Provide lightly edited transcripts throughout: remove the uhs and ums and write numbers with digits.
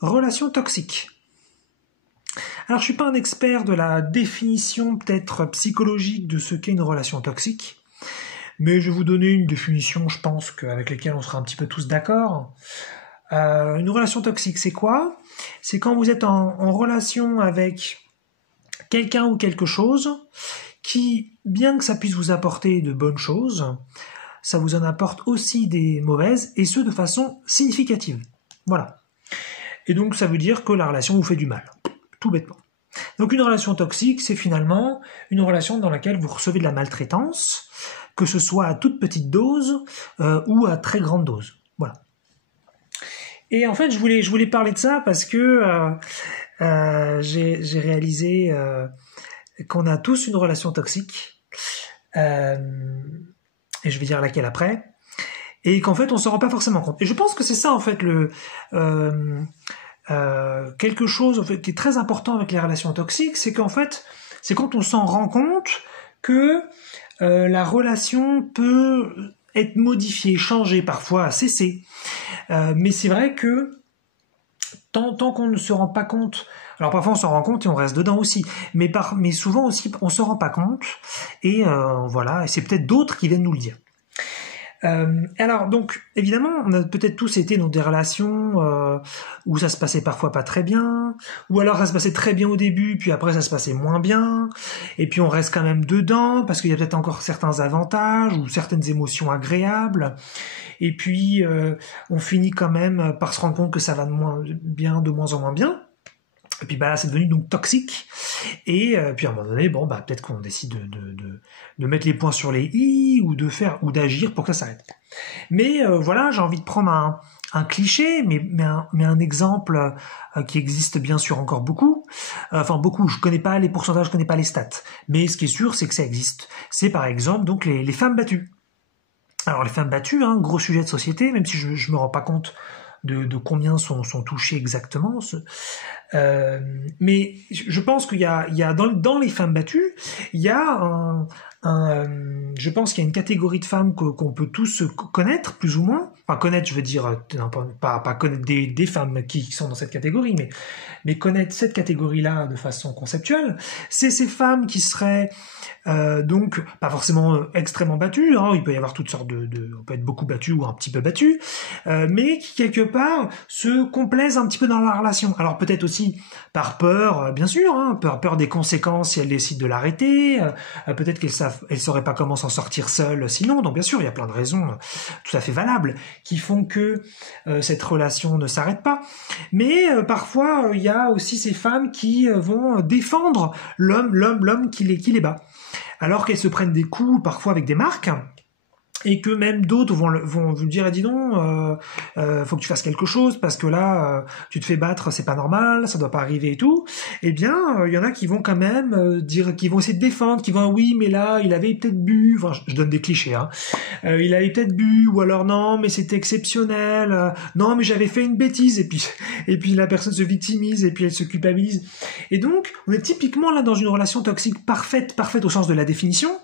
Relation toxique. Alors, je suis pas un expert de la définition peut-être psychologique de ce qu'est une relation toxique, mais je vais vous donner une définition, je pense, avec laquelle on sera un petit peu tous d'accord. Une relation toxique, c'est quoi? C'est quand vous êtes en relation avec quelqu'un ou quelque chose qui, bien que ça puisse vous apporter de bonnes choses, ça vous en apporte aussi des mauvaises, et ce de façon significative. Voilà. Et donc ça veut dire que la relation vous fait du mal, tout bêtement. Donc une relation toxique, c'est finalement une relation dans laquelle vous recevez de la maltraitance, que ce soit à toute petite dose ou à très grande dose. Voilà. Et en fait, je voulais parler de ça parce que j'ai réalisé qu'on a tous une relation toxique, et je vais dire laquelle après, et qu'en fait on s'en rend pas forcément compte. Et je pense que c'est ça en fait quelque chose en fait, qui est très important avec les relations toxiques, c'est qu'en fait c'est quand on s'en rend compte que la relation peut être modifiée, changée, parfois cesser. Mais c'est vrai que tant qu'on ne se rend pas compte, alors parfois on s'en rend compte et on reste dedans aussi, mais souvent aussi on se rend pas compte, et voilà, et c'est peut-être d'autres qui viennent nous le dire. Alors donc évidemment on a peut-être tous été dans des relations où ça se passait parfois pas très bien, ou alors ça se passait très bien au début puis après ça se passait moins bien, et puis on reste quand même dedans parce qu'il y a peut-être encore certains avantages ou certaines émotions agréables, et puis on finit quand même par se rendre compte que ça va de moins en moins bien. Et puis c'est devenu donc toxique, et puis à un moment donné, peut-être qu'on décide de mettre les points sur les i, ou d'agir pour que ça s'arrête. Mais voilà, j'ai envie de prendre un cliché, mais un exemple qui existe bien sûr encore beaucoup. Enfin beaucoup, je connais pas les pourcentages, je connais pas les stats. Mais ce qui est sûr, c'est que ça existe. C'est par exemple donc les femmes battues. Alors les femmes battues, gros sujet de société, même si je me rends pas compte de combien sont touchés exactement. Mais je pense qu'il y a dans les femmes battues, il y a je pense qu'il y a une catégorie de femmes qu'on peut tous connaître, plus ou moins. Enfin, connaître, je veux dire, pas connaître des femmes qui sont dans cette catégorie, mais connaître cette catégorie-là de façon conceptuelle. C'est ces femmes qui seraient donc pas forcément extrêmement battues, il peut y avoir toutes sortes on peut être beaucoup battu ou un petit peu battu, mais qui quelque part se complaisent un petit peu dans la relation. Alors peut-être aussi par peur, bien sûr, peur des conséquences si elles décident de l'arrêter, peut-être qu'elles sauraient pas comment s'en sortir seules sinon, donc bien sûr il y a plein de raisons tout à fait valables qui font que cette relation ne s'arrête pas. Mais parfois il y a aussi ces femmes qui vont défendre l'homme qui les bat, alors qu'elles se prennent des coups parfois avec des marques, et que même d'autres vont vous dire dis donc, faut que tu fasses quelque chose parce que là tu te fais battre, c'est pas normal, ça doit pas arriver et tout. Eh bien il y en a qui vont quand même dire, qui vont essayer de défendre, qui vont oui mais là il avait peut-être bu, enfin je donne des clichés, il avait peut-être bu, ou alors non mais c'était exceptionnel, non mais j'avais fait une bêtise, et puis la personne se victimise et puis elle se culpabilise. Et donc on est typiquement là dans une relation toxique parfaite au sens de la définition.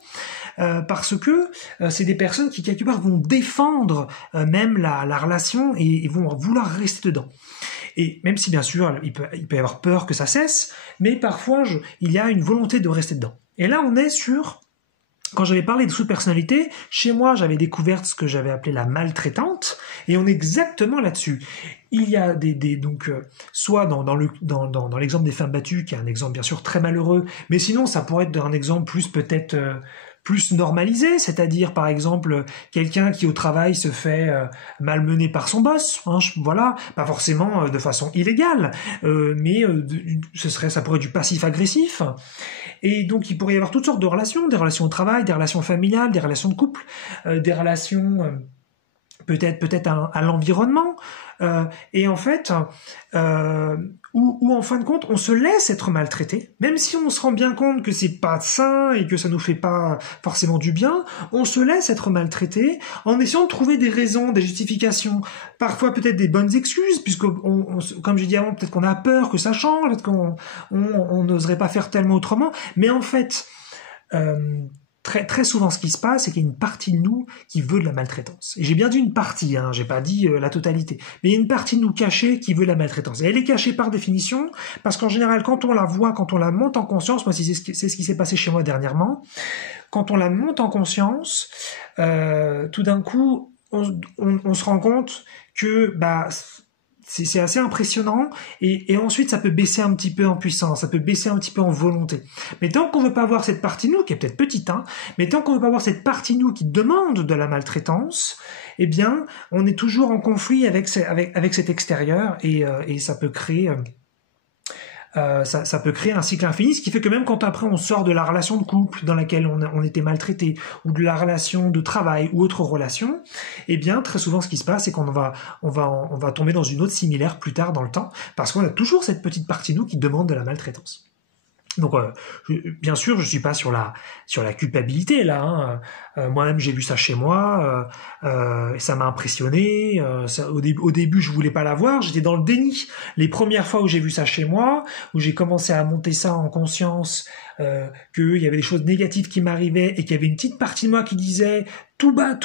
Parce que c'est des personnes qui quelque part vont défendre même la relation, et vont vouloir rester dedans. Et même si bien sûr il peut y avoir peur que ça cesse, mais parfois il y a une volonté de rester dedans. Et là on est sur, quand j'avais parlé de sous-personnalité, chez moi j'avais découvert ce que j'avais appelé la maltraitante, et on est exactement là-dessus. Il y a donc soit dans l'exemple des femmes battues, qui est un exemple bien sûr très malheureux, mais sinon ça pourrait être un exemple plus peut-être plus normalisé, c'est-à-dire par exemple quelqu'un qui au travail se fait malmener par son boss, voilà, pas forcément de façon illégale, mais ça pourrait être du passif-agressif. Et donc il pourrait y avoir toutes sortes de relations, des relations au travail, des relations familiales, des relations de couple, des relations peut-être à l'environnement, et en fait où en fin de compte on se laisse être maltraité, même si on se rend bien compte que c'est pas sain et que ça nous fait pas forcément du bien, on se laisse être maltraité en essayant de trouver des raisons, des justifications, parfois peut-être des bonnes excuses, puisque comme j'ai dit avant, peut-être qu'on a peur que ça change, peut-être qu'on n'oserait pas faire tellement autrement, mais en fait très souvent, ce qui se passe, c'est qu'il y a une partie de nous qui veut de la maltraitance. Et j'ai bien dit une partie, hein, j'ai pas dit la totalité. Mais il y a une partie de nous cachée qui veut de la maltraitance. Et elle est cachée par définition, parce qu'en général, quand on la voit, quand on la monte en conscience, moi, c'est ce qui s'est passé chez moi dernièrement, quand on la monte en conscience, tout d'un coup, on se rend compte que c'est assez impressionnant et ensuite ça peut baisser un petit peu en puissance, ça peut baisser un petit peu en volonté. Mais tant qu'on veut pas voir cette partie de nous, qui est peut-être petite, hein, mais tant qu'on veut pas voir cette partie de nous qui demande de la maltraitance, eh bien, on est toujours en conflit avec cet extérieur et ça peut créer... ça peut créer un cycle infini, ce qui fait que même quand après on sort de la relation de couple dans laquelle on était maltraité, ou de la relation de travail ou autre relation, eh bien très souvent ce qui se passe c'est qu'on va tomber dans une autre similaire plus tard dans le temps, parce qu'on a toujours cette petite partie de nous qui demande de la maltraitance. Donc, bien sûr, je suis pas sur la culpabilité là. Hein. Moi-même, j'ai vu ça chez moi. Ça m'a impressionné. Au début, je voulais pas l'avoir. J'étais dans le déni. Les premières fois où j'ai vu ça chez moi, où j'ai commencé à monter ça en conscience, qu'il y avait des choses négatives qui m'arrivaient et qu'il y avait une petite partie de moi qui disait tout bas,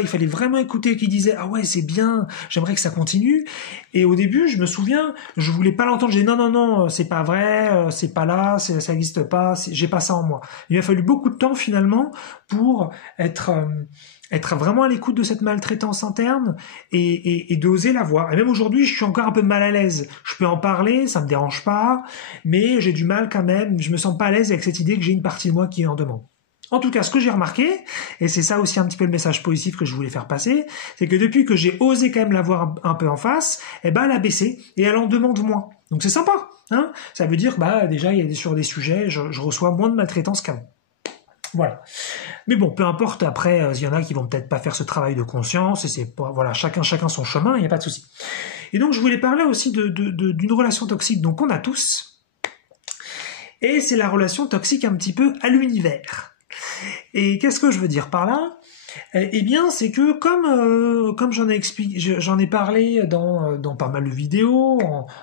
il fallait vraiment écouter, qui disait ah ouais c'est bien, j'aimerais que ça continue. Et au début, je me souviens, je voulais pas l'entendre. J'ai dit non, c'est pas vrai, c'est pas là, ça existe pas, j'ai pas ça en moi. Il m'a fallu beaucoup de temps finalement pour être vraiment à l'écoute de cette maltraitance interne et d'oser la voir. Et même aujourd'hui, je suis encore un peu mal à l'aise. Je peux en parler, ça me dérange pas, mais j'ai du mal quand même, je me sens pas à l'aise avec cette idée que j'ai une partie de moi qui en demande. En tout cas, ce que j'ai remarqué, et c'est ça aussi un petit peu le message positif que je voulais faire passer, c'est que depuis que j'ai osé quand même la voir un peu en face, elle a baissé et elle en demande moins. Donc c'est sympa, hein. Ça veut dire, déjà, sur des sujets, je reçois moins de maltraitance qu'avant. Voilà. Mais bon, peu importe, après, il y en a qui vont peut-être pas faire ce travail de conscience, et c'est pas, voilà, chacun son chemin, il n'y a pas de souci. Et donc, je voulais parler aussi d'une relation toxique, donc on a tous, et c'est la relation toxique un petit peu à l'univers. Et qu'est-ce que je veux dire par là ? Eh bien, c'est que comme j'en ai parlé dans pas mal de vidéos,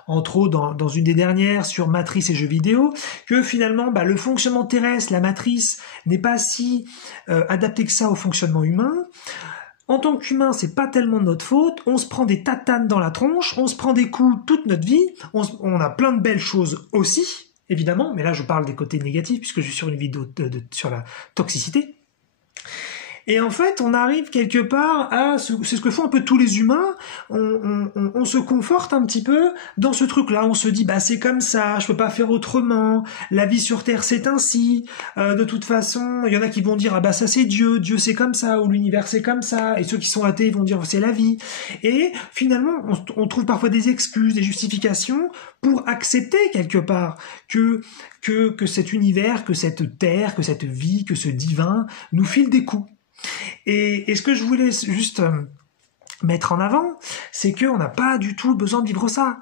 entre autres dans une des dernières sur matrice et jeux vidéo, que finalement, le fonctionnement terrestre, la matrice, n'est pas si adapté que ça au fonctionnement humain. En tant qu'humain, c'est pas tellement de notre faute. On se prend des tatanes dans la tronche, on se prend des coups toute notre vie. On a plein de belles choses aussi, évidemment, mais là je parle des côtés négatifs puisque je suis sur une vidéo sur la toxicité. Et en fait, on arrive quelque part c'est ce que font un peu tous les humains, on se conforte un petit peu dans ce truc-là, on se dit, c'est comme ça, je peux pas faire autrement, la vie sur Terre c'est ainsi, de toute façon, il y en a qui vont dire, ça c'est Dieu c'est comme ça, ou l'univers c'est comme ça, et ceux qui sont athées vont dire, c'est la vie. Et finalement, on trouve parfois des excuses, des justifications pour accepter quelque part que cet univers, que cette Terre, que cette vie, que ce divin nous file des coups. Et ce que je voulais juste mettre en avant, c'est qu'on n'a pas du tout besoin de vivre ça.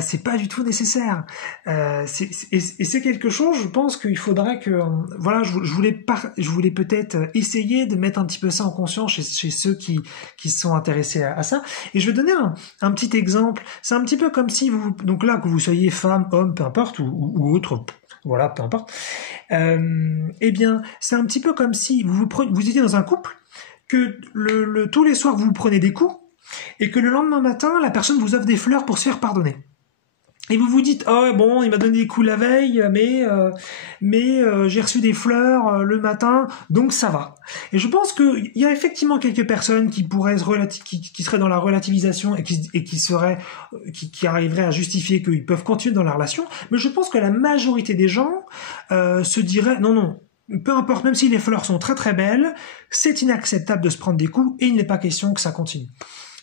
C'est pas du tout nécessaire. Et c'est quelque chose, je pense qu'il faudrait que... Voilà, je voulais peut-être essayer de mettre un petit peu ça en conscience chez ceux qui sont intéressés à ça. Et je vais donner un petit exemple. C'est un petit peu comme si donc là, que vous soyez femme, homme, peu importe, ou autre... Voilà, peu importe. Eh bien, c'est un petit peu comme si vous étiez dans un couple, que tous les soirs vous prenez des coups, et que le lendemain matin, la personne vous offre des fleurs pour se faire pardonner. Et vous vous dites, oh bon, il m'a donné des coups la veille, mais j'ai reçu des fleurs le matin, donc ça va. Et je pense qu'il y a effectivement quelques personnes qui pourraient qui seraient dans la relativisation et qui arriveraient à justifier qu'ils peuvent continuer dans la relation, mais je pense que la majorité des gens se diraient, non, peu importe, même si les fleurs sont très très belles, c'est inacceptable de se prendre des coups et il n'est pas question que ça continue.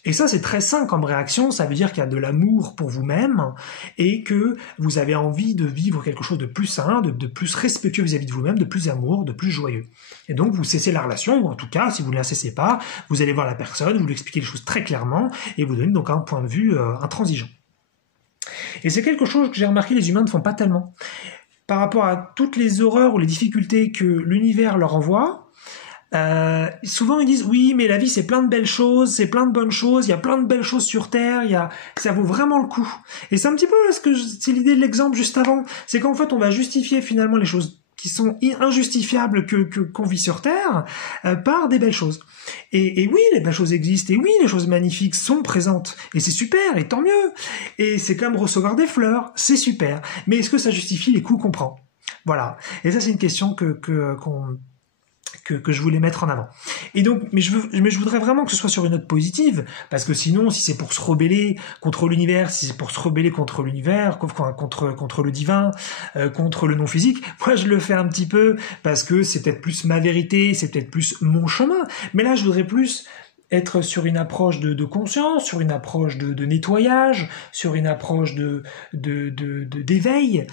Et ça, c'est très sain comme réaction, ça veut dire qu'il y a de l'amour pour vous-même et que vous avez envie de vivre quelque chose de plus sain, de plus respectueux vis-à-vis de vous-même, de plus amour, de plus joyeux. Et donc, vous cessez la relation, ou en tout cas, si vous ne la cessez pas, vous allez voir la personne, vous lui expliquez les choses très clairement et vous donnez donc un point de vue intransigeant. Et c'est quelque chose que j'ai remarqué, les humains ne font pas tellement. Par rapport à toutes les horreurs ou les difficultés que l'univers leur envoie, souvent ils disent oui mais la vie c'est plein de belles choses, c'est plein de bonnes choses, il y a plein de belles choses sur Terre, ça vaut vraiment le coup. Et c'est un petit peu c'est l'idée de l'exemple juste avant, c'est qu'en fait on va justifier finalement les choses injustifiables qu'on vit sur Terre par des belles choses. Et oui, les belles choses existent, et oui, les choses magnifiques sont présentes, et c'est super, et tant mieux. Et c'est comme recevoir des fleurs, c'est super. Mais est-ce que ça justifie les coûts qu'on prend? Voilà. Et ça, c'est une question que je voulais mettre en avant. Et donc, mais je voudrais vraiment que ce soit sur une note positive, parce que sinon, si c'est pour se rebeller contre l'univers, si c'est pour se rebeller contre l'univers, contre le divin, contre le non-physique, moi je le fais un petit peu parce que c'est peut-être plus ma vérité, c'est peut-être plus mon chemin. Mais là, je voudrais plus être sur une approche de conscience, sur une approche de nettoyage, sur une approche d'éveil.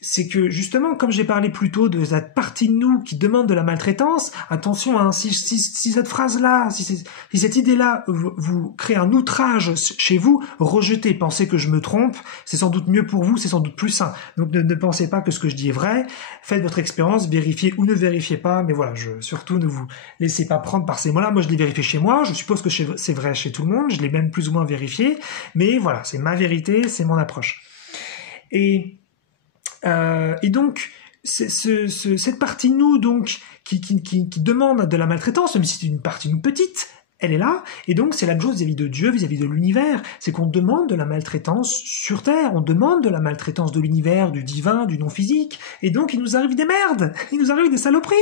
C'est que justement, comme j'ai parlé plus tôt de cette partie de nous qui demande de la maltraitance, attention, hein, si cette phrase-là, si cette idée-là vous crée un outrage chez vous, rejetez, pensez que je me trompe, c'est sans doute mieux pour vous, c'est sans doute plus sain. Donc ne pensez pas que ce que je dis est vrai, faites votre expérience, vérifiez ou ne vérifiez pas, mais voilà, surtout ne vous laissez pas prendre par ces mots-là. Moi je les vérifie chez moi, je suppose que c'est vrai chez tout le monde, je l'ai même plus ou moins vérifié, mais voilà, c'est ma vérité, c'est mon approche. Et donc, cette partie de nous donc qui demande de la maltraitance, même si c'est une partie de nous petite, elle est là, et donc c'est la même chose vis-à-vis de Dieu, vis-à-vis de l'univers, c'est qu'on demande de la maltraitance sur Terre, on demande de la maltraitance de l'univers, du divin, du non-physique, et donc il nous arrive des merdes, il nous arrive des saloperies,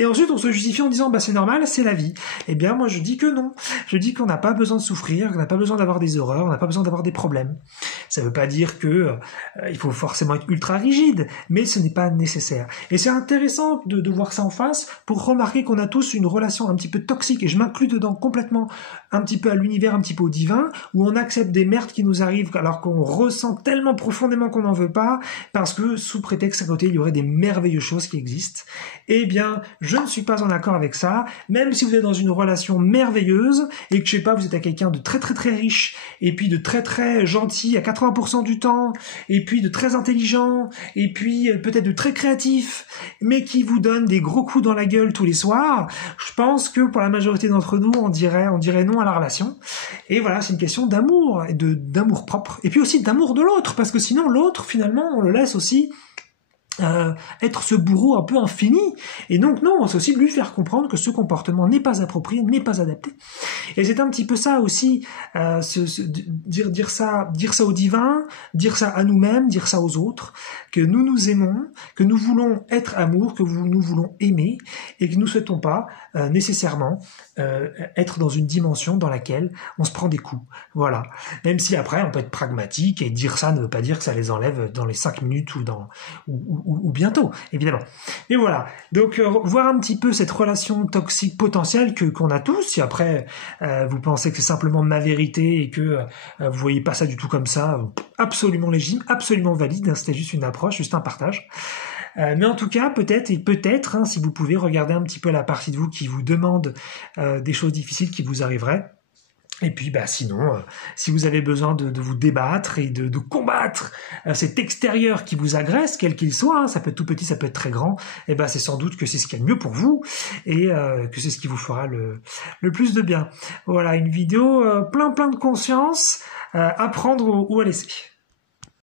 et ensuite on se justifie en disant bah c'est normal, c'est la vie. Eh bien moi je dis que non, je dis qu'on n'a pas besoin de souffrir, qu'on n'a pas besoin d'avoir des horreurs, on n'a pas besoin d'avoir des problèmes. Ça veut pas dire que il faut forcément être ultra rigide, mais ce n'est pas nécessaire. Et c'est intéressant de voir ça en face pour remarquer qu'on a tous une relation un petit peu toxique, et je m'inclus dedans complètement, un petit peu à l'univers, un petit peu au divin, où on accepte des merdes qui nous arrivent alors qu'on ressent tellement profondément qu'on n'en veut pas, parce que sous prétexte à côté il y aurait des merveilleuses choses qui existent. Eh bien, je ne suis pas en accord avec ça, même si vous êtes dans une relation merveilleuse, et que je sais pas, vous êtes à quelqu'un de très très très riche, et puis de très très gentil à 80% du temps, et puis de très intelligent, et puis peut-être de très créatif, mais qui vous donne des gros coups dans la gueule tous les soirs, je pense que pour la majorité d'entre nous, on dirait non à la relation. Et voilà, c'est une question d'amour, et d'amour propre, et puis aussi d'amour de l'autre, parce que sinon l'autre, finalement, on le laisse aussi être ce bourreau un peu infini. Et donc non, c'est aussi de lui faire comprendre que ce comportement n'est pas approprié, n'est pas adapté. Et c'est un petit peu ça aussi, dire ça au divin, dire ça à nous-mêmes, dire ça aux autres, que nous nous aimons, que nous voulons être amour, que nous voulons aimer, et que nous ne souhaitons pas nécessairement être dans une dimension dans laquelle on se prend des coups. Voilà. Même si après on peut être pragmatique, et dire ça ne veut pas dire que ça les enlève dans les 5 minutes ou bientôt, évidemment. Et voilà. Donc voir un petit peu cette relation toxique potentielle qu'on a tous. Si après vous pensez que c'est simplement ma vérité et que vous voyez pas ça du tout comme ça, absolument légitime, absolument valide. Hein, c'était juste une approche, juste un partage. Mais en tout cas, peut-être, hein, si vous pouvez regarder un petit peu la partie de vous qui vous demande des choses difficiles qui vous arriveraient. Et puis, sinon, si vous avez besoin de vous débattre et de combattre cet extérieur qui vous agresse, quel qu'il soit, hein, ça peut être tout petit, ça peut être très grand, et c'est sans doute que c'est ce qu'il y a de mieux pour vous et que c'est ce qui vous fera le plus de bien. Voilà, une vidéo plein de conscience, à prendre ou à laisser.